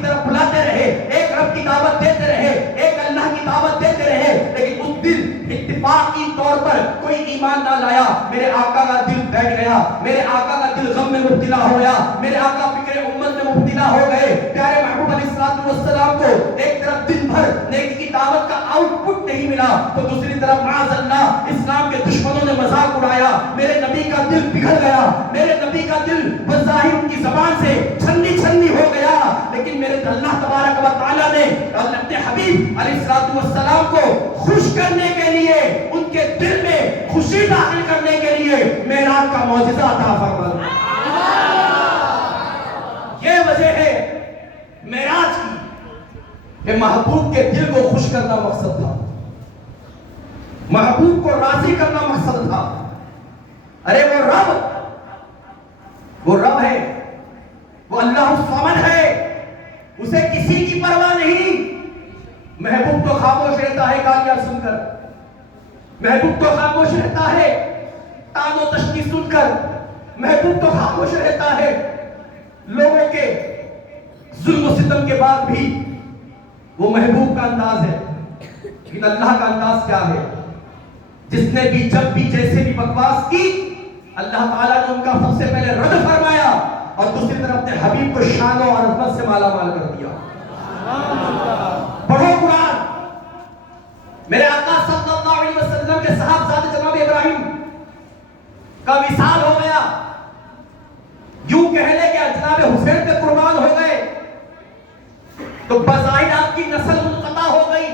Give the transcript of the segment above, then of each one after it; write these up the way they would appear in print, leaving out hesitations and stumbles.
کی طرف بلاتے رہے، ایک رب کی دعوت دیتے رہے، ایک اللہ کی دعوت دیتے رہے، لیکن اس دن اتفاقی طور پر کوئی ایمان نہ لایا. میرے آقا کا دل بیٹھ گیا، میرے آقا کا دل غم میں مبتلا ہو گیا، میرے آقا فکر امت میں مبتلا ہو گئے. پیارے محبوب علیہ السلام کو ایک طرف دن بھر نیکی کی دعوت کا آؤٹ پٹ نہیں ملا، تو دوسری طرف معاذ اللہ اسلام کے دشمنوں نے مذاق اڑایا. میرے نبی کا دل بگڑ گیا، میرے نبی کا دل بظاہر ان کی زبان سے چھنی چھنی ہو گیا، لیکن میرے اللہ تبارک و تعالیٰ نے اپنے حبیب علیہ السلام کو خوش کرنے کے لیے، ان کے دل میں خوشی داخل کرنے کے لیے معراج کا معجزہ عطا فرمایا. یہ وجہ ہے معراج کی کہ محبوب کے دل کو خوش کرنا مقصد تھا، محبوب کو راضی کرنا مقصد تھا. ارے وہ رب ہے، وہ اللہ الصمد ہے، اسے کسی کی پرواہ نہیں. محبوب تو خاموش رہتا ہے گالیاں سن کر، محبوب تو خاموش رہتا ہے تان و تشنی سن کر، محبوب تو خاموش رہتا ہے لوگوں کے ظلم و ستم کے بعد بھی. وہ محبوب کا انداز ہے، لیکن اللہ کا انداز کیا ہے؟ جس نے بھی جب بھی جیسے بھی بکواس کی، اللہ تعالیٰ نے ان کا سب سے پہلے رد فرمایا اور دوسری طرف اپنے حبیب کو شان و عظمت سے مالا مال کر دیا. پڑھو قرآن. میرے آقا صلی اللہ علیہ وسلم کے صاحبزادے جناب ابراہیم کا وصال ہو گیا، یوں کہہ لے کہ جناب حسین پہ قربان ہو گئے، تو بظاہر آپ کی نسل منقطع ہو گئی،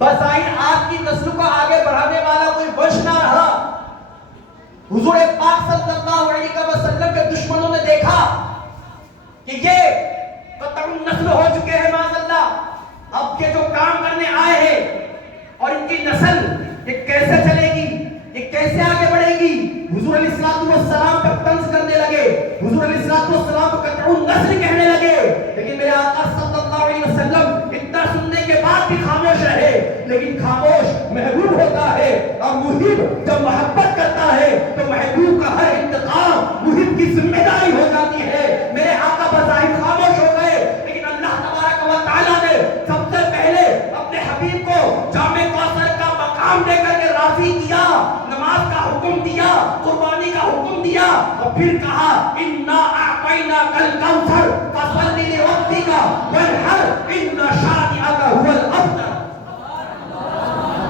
بظاہر آپ کی نسل کو آگے بڑھانے والا کوئی وش نہ رہا. حضور پاک صلی اللہ علیہ وسلم کے دشمنوں نے دیکھا کہ یہ قطع النسل ہو چکے ہیں معاذ اللہ، اب یہ جو کام کرنے آئے ہیں اور ان کی نسل یہ کیسے چلے گی، یہ کیسے آگے بڑھے گی. حضور علیہ السلام پہ طنز کرنے لگے، حضور علیہ السلام کو قطع النسل کہنے لگے. لیکن میرے آقا صلی اللہ علیہ وسلم اتنا سننے کے بعد بھی خاموش رہے. لیکن خاموش محبوب ہوتا ہے، اور محب جب محبت کرتا ہے تو محبوب کا ہر انتقام محب کی ذمہ داری ہو جاتی ہے. میرے آقا بظاہر خاموش ہو گئے، لیکن اللہ تبارک و تعالیٰ نے سب سے پہلے اپنے حبیب کو جامع کوثر کا مقام دے کر کے راضی کیا، نماز کا حکم دیا، قربانی کا حکم دیا، اور پھر کہا انا اعطیناک الکوثر فصل لربک وانحر ان شانئک هو الابتر.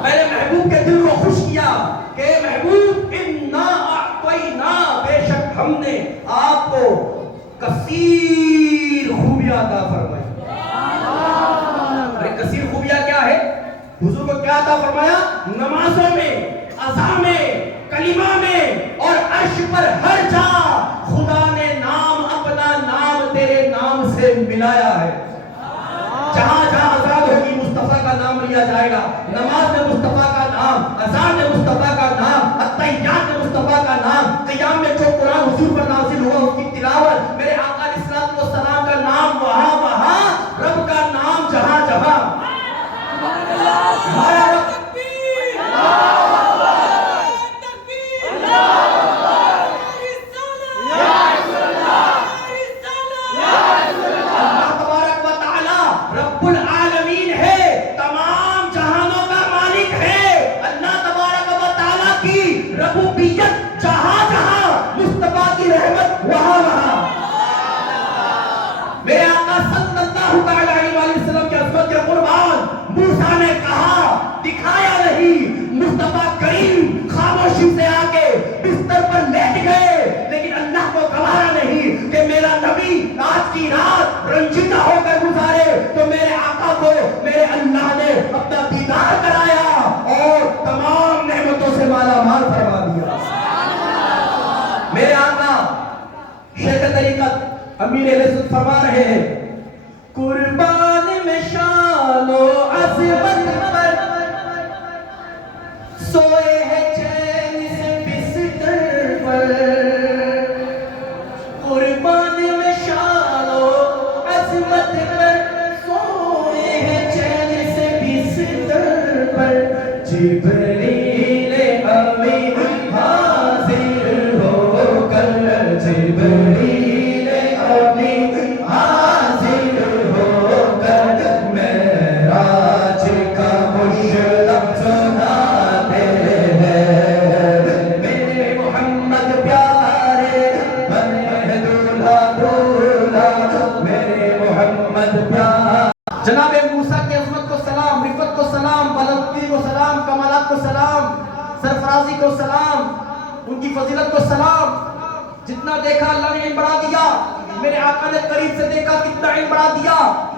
پہلے محبوب کے دل کو خوش کیا کہ محبوب انا اعطینا، بے شک ہم نے آپ کو کثیر خوبیاں عطا فرمائی. ارے کثیر خوبیاں کیا ہے؟ حضور کو کیا عطا فرمایا؟ نمازوں میں، عزا میں، کلمہ میں اور عرش پر ہر جا خدا نے نام اپنا نام تیرے نام سے ملایا ہے. جہاں جہاں آزاد ہوگی مصطفیٰ کا نام لیا جائے گا. نماز میں مصطفیٰ کا نام، اذان میں مصطفیٰ کا نام، التحیات میں مصطفیٰ کا نام، قیام میں جو قرآن حضور پر نازل ہوا اس کی تلاوت، میرے آقا علیہ السلام کا نام وہاں وہاں، رب کا نام جہاں جہاں. ہمارا رب ربوبیت جہاں جہاں، مصطفیٰ کی رحمت وہاں وہاں. میرے آقا صلی اللہ علیہ وسلم کے عظمت کے قربان موسیٰ نے کہا، دکھایا نہیں. مصطفیٰ کریم خاموشی سے آکے بستر پر لیٹ گئے، لیکن اللہ کو گوارا نہیں کہ میرا نبی آج کی رات رنجیدہ ہو کر گزارے. تو میرے آقا کو میرے اللہ نے اپنا دیدار کرایا اور تمام نعمتوں سے مالا مال فرما دیا. میرے آقا شیخ طریقت امیر اہل سنت فرما رہے ہیں، قربان میں شان و عظمت پر سوئے ہیں چین سے بستر پر. قربان میں شان و عظمت پر سوئے ہیں چین سے بستر پر. جبریل امین حاضر ہو کر، جبریل امین حاضر بلد پیار. جناب موسیٰ کی عظمت کو سلام، رفت کو سلام، بلندی کو سلام، کمالات کو سلام، سرفرازی کو سلام، ان کی فضیلت کو سلام. جتنا دیکھا اللہ نے علم بڑھا دیا، میرے آقا نے قریب سے دیکھا کتنا علم بڑھا دیا.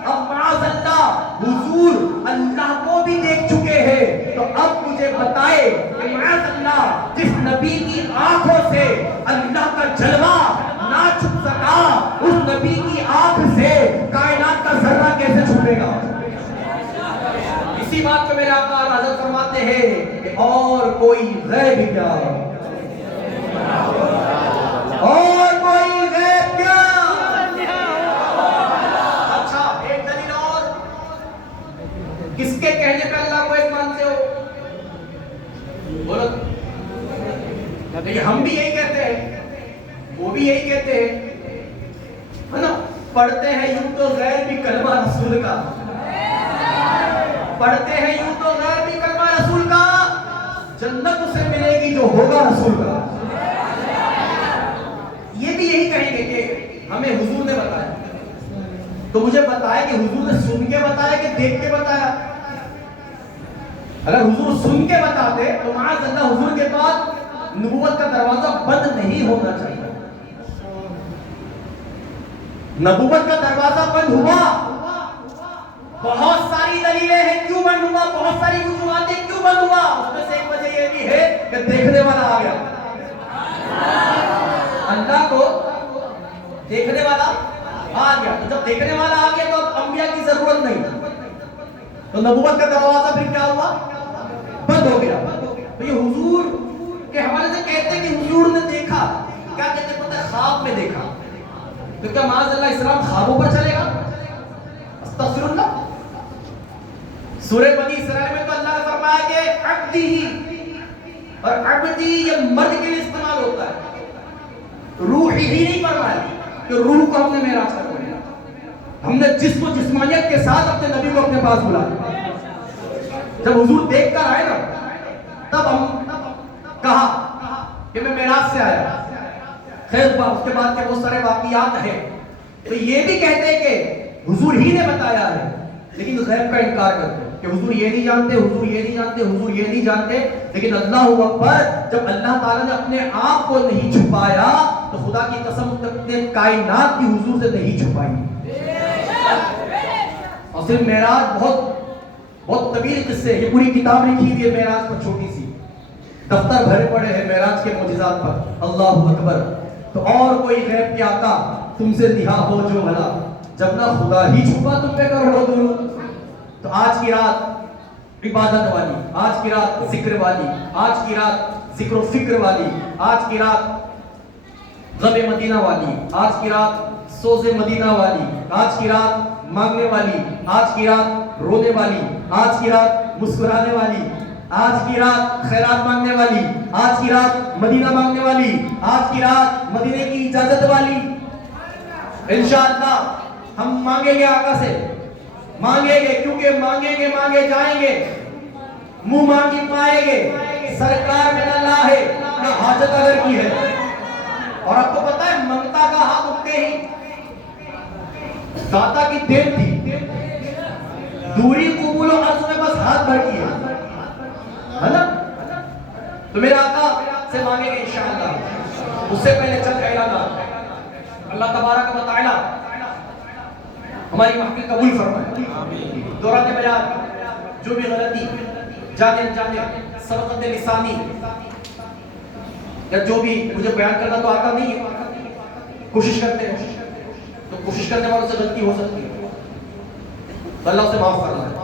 اب معاذ اللہ حضور اللہ کو بھی دیکھ چکے ہیں، تو اب مجھے بتائے کہ معاذ اللہ جس نبی کی آنکھوں سے اللہ کا جلوہ نہ چھپ سکا، اس نبی کی آنکھ سے کائنات کا ذرہ کیسے چھپے گا؟ اسی بات کو میرے آقا حضرت فرماتے ہیں کہ اور کوئی غیب کیا، اور کوئی غیب کیا. اچھا ایک دلیل اور، کس کے کہنے پہ اللہ کو ایک مانتے ہو؟ بولو. ہم بھی یہی کہتے ہیں، وہ بھی یہی کہتے ہیں، ہے نا. پڑھتے ہیں یوں تو غیر بھی کلمہ رسول کا، پڑھتے ہیں یوں تو غیر بھی کلمہ رسول کا، جنت اسے ملے گی جو ہوگا رسول کا. یہ بھی یہی کہیں گے کہ ہمیں حضور نے بتایا. تو مجھے بتایا کہ حضور نے سن کے بتایا کہ دیکھ کے بتایا؟ اگر حضور سن کے بتاتے تو معاذ اللہ حضور کے بعد نبوت کا دروازہ بند نہیں ہونا چاہیے. نبوت کا دروازہ بند ہوا، بہت ساری دلیلیں ہیں کیوں بند ہوا، بہت ساری وجوہات ہیں کیوں بند ہوا. اس میں سے ایک وجہ یہ بھی ہے کہ دیکھنے والا آ گیا. اللہ کو دیکھنے والا آ گیا. تو جب دیکھنے والا آ گیا تو اب انبیاء کی ضرورت نہیں، تو نبوت کا دروازہ پھر کیا ہوا؟ بند ہو گیا. تو یہ حضور کے حوالے سے کہتے ہیں کہ حضور نے دیکھا. کیا کہتے ہیں پتہ ہے؟ خواب میں دیکھا. تو کیا معاذ اللہ اسلام خوابوں پر چلے گا؟ استغفر اللہ. سورہ بنی اسرائیل میں تو اللہ نے فرمایا کہ عبدی ہی، اور عبدی یہ مرد کے لیے استعمال ہوتا ہے، روحی ہی نہیں فرمایا کہ روح کو ہم نے معراج کر دیا. ہم نے جسم و جسمانیت کے ساتھ اپنے نبی کو اپنے پاس بلایا. جب حضور دیکھ کر آئے نا تب ہم کہا کہ میں معراج سے آیا. خیر اس کے بعد کے بہت سارے واقعات ہیں. تو یہ بھی کہتے ہیں کہ حضور ہی نے بتایا ہے، لیکن غیب کا انکار کرتے ہیں کہ حضور یہ نہیں جانتے، حضور یہ نہیں جانتے، حضور یہ نہیں جانتے. لیکن اللہ اکبر، جب اللہ تعالیٰ نے اپنے آپ کو نہیں چھپایا تو خدا کی قسم اپنے کائنات کی حضور سے نہیں چھپائی. اور صرف معراج بہت طویل قصے، یہ پوری کتاب لکھی ہوئی ہے معراج پر، چھوٹی سی دفتر بھرے پڑے ہیں معراج کے معجزات پر. اللہ اکبر. تو اور کوئی غیب کے آقا تم سے نہا ہو جو بھلا، جب نہ خدا ہی چھپا تم پہ کروڑوں درود. تو آج کی رات عبادت والی، آج کی رات ذکر والی، آج کی رات ذکر و فکر والی، آج کی رات غم مدینہ والی، آج کی رات سوز مدینہ والی، آج کی رات مانگنے والی، آج کی رات رونے والی، آج کی رات مسکرانے والی، آج کی رات خیرات مانگنے والی، آج کی رات مدینہ مانگنے والی، آج کی رات مدینے کی اجازت والی. انشاءاللہ ہم مانگیں گے آقا سے، مانگیں گے، کیونکہ مانگیں گے مانگے جائیں گے، منہ مانگی پائیں گے. سرکار میں اللہ ہے نہ حاجت اگر کی ہے. اور آپ کو پتا ہے منگتا کا ہاتھ اٹھتے ہی داتا کی دین تھی، دوری قبول و عرض میں بس ہاتھ بھر کی ہے نا. تو میرے آقا سے مانگیں گے انشاءاللہ. اس سے پہلے چند اعلانات. اللہ تبارک و تعالی ہماری محفل قبول فرمائے. دوران بیان جو بھی غلطی، جانے انجانے، سبقت لسانی یا جو بھی مجھے بیان کرنا تو آتا نہیں ہے، کوشش کرتے ہیں، تو کوشش کرنے والوں سے غلطی ہو سکتی ہے، تو اللہ سے معاف کرنا ہے.